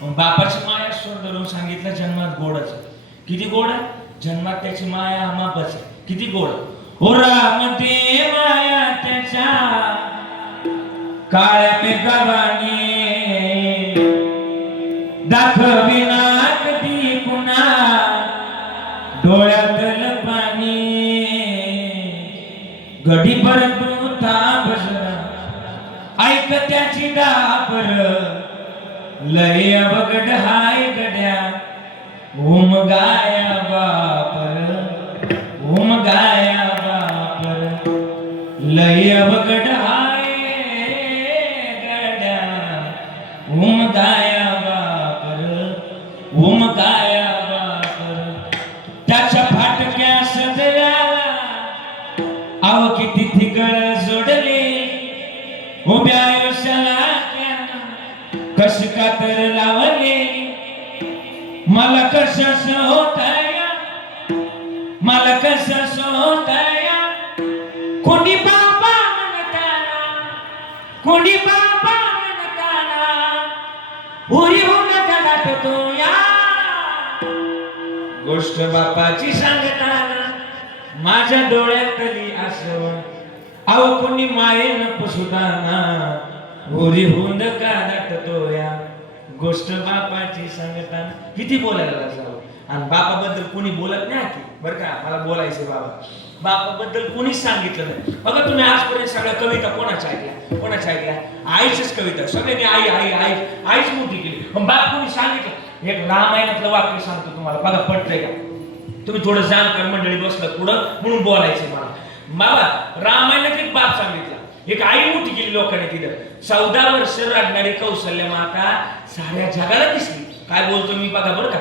बापाची माया स्वर धरून सांगितलं जन्मात गोडच. किती गोड आहे? जन्मात त्याची माया मापच आहे. किती गोड. ओ रामते माया त्याच्या काळ्या मेघावानी दाखविना कधी कुणा डोळ्यातलं पाणी गडीभर तू थांब ऐक त्याची दापर लय अवघड हाय गड्या ओम गाया बापर ओम गाया बापर लय अवघड हाय गड्या ओम गाया बापर ओम गाया बापर त्याच्या फाटक्या सदयाला आव किती ठिकळ जोडले उभ्या आयुष्याला कश कातर लावले मला कशाच होताया मला कशाच होताया कोणी बाबा म्हणताना कोणी बाबा म्हणताना उरी होऊन नाटतो या गोष्ट बापाची सांगताना माझ्या डोळ्यातली आसवण अहो कोणी मायेन पुसुताना उरी होऊन का नाटतो या गोष्ट बापाची सांगताना. किती बोलायला जावं आणि बापाबद्दल कोणी बोलत नाही की बरं का मला बोलायचं बाबा बापाबद्दल कोणीच सांगितलं नाही. बघा तुम्ही आजपर्यंत सगळ्या कविता कोणाच्या ऐकल्या आईचीच कविता सगळ्यांनी आई आई आई आईच मोठी केली पण बाप कोणी सांगितलं. एक रामायणातलं वाक्य सांगतो तुम्हाला बघा पटतंय का तुम्ही थोडं जाणकार मंडळी बसलं पुढं म्हणून बोलायचं मला. बाबा रामायणात एक बाप सांगितला एक आई मोठी केली लोकांनी तिथं 14 वर्ष रडणारी कौशल्य माता साऱ्या जगाला दिसली. काय बोलतो मी बघा बरं का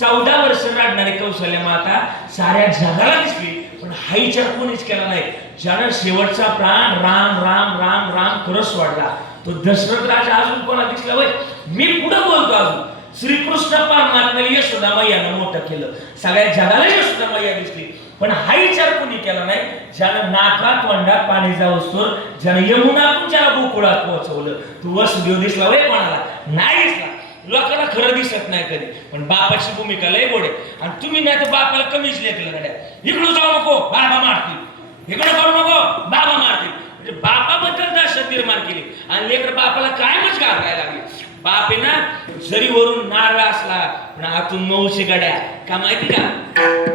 14 वर्ष रडणारी कौशल्य माता साऱ्या जगाला दिसली पण हाईच्या कोणीच केला नाही. ज्यानं शेवटचा प्राण राम राम राम राम करत सोडला तो दशरथ राजा अजून कोणा दिसला वय मी पुढे बोलतो अजून श्रीकृष्ण परमात्म्याने यशोदा मैयानं मोठं केलं सगळ्या जगाला यशोदा मैया दिसली पण हा विचार कोणी केला नाही ज्यानं नाकात तोंडात पाणी जाऊस्तोर ज्यानं यमुनातून ज्याला गोकुळात पोहोचवलं तू वसुदेव दिसला वय कोणाला नाही दिसला. लोकांना खरं दिसत नाही कधी पण बापाची भूमिका लय गोड आहे आणि तुम्ही नाही तर बापाला कमीच लेखलं गड्या इकडं जाऊ नको बाबा मारतील इकडं करू नको बाबा मारतील म्हणजे बापाबद्दल दहशत निर्माण केली आणि लेकर बापाला कायमच घाबरायला लागली. बाप आहे ना जरी वरून नारळ असला पण आतून मऊशी गड्या का माहिती का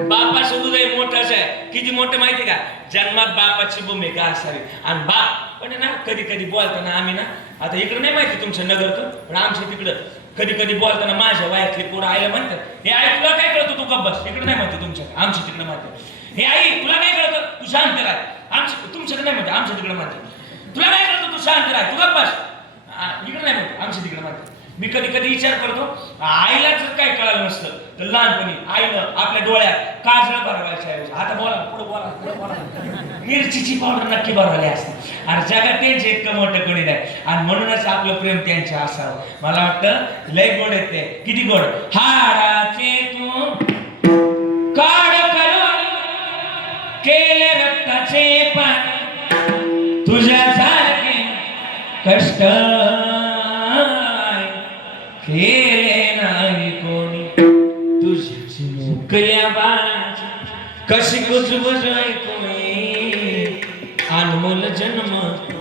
बापाचं हृदय मोठंच आहे. किती मोठं माहिती का जन्मात बापाची भूमिका असावी आणि बाप पण ना कधी कधी बोलताना आम्ही ना आता इकडे नाही माहिती तुमच्या नगरचं पण आमच्या तिकडं कधी कधी बोलताना माझ्या वयातले पोरं आईला म्हणतात हे आई तुला काय कळतं तू गप्प बस इकडे नाही म्हणते तुमच्या आमच्या तिकडे म्हणते हे आई तुला नाही कळतं तू शांत राह आमच्या तुमच्याकडे नाही म्हणते आमच्या तिकडे म्हणते तुला नाही कळतं तू शांत राह तू गप्प बस इकडे नाही म्हणते आमच्या तिकडे म्हणते. मी कधी कधी विचार करतो आईला जर काय कळालं नसतं तर लहानपणी आईनं आपल्या डोळ्यात काजळ भरवायच्या ऐवजी आता बोला पुढे बोला मिरचीची पावडर नक्की भरवली असते आणि जगात ते इतकं मोठं कोणी नाही आणि म्हणूनच आपलं प्रेम त्यांच्या असावं. मला वाटतं लय गोड येते किती गोड हाडाचे तू काढ करून केले रक्ताचे पाणी तुझ्यासारखे कष्ट केले नाही कोणी तुझ्याची मोकळ्या बाळाची कशी कुजबुज कोणी अनमोल जन्म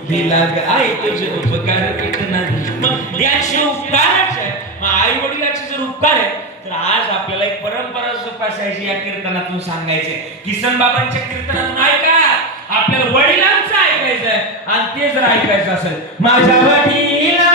दिला आई तुझे उपकार नाही मग याचे उपकारच आहे. मग आई वडिलाचे जर उपकार आहे तर आज आपल्याला एक परंपरा जोपासायची या कीर्तनातून सांगायचे किसन बाबांच्या कीर्तनातून ऐका आपल्याला वडिलांचं ऐकायचं आहे आणि ते जर ऐकायचं असेल माझ्या वडिला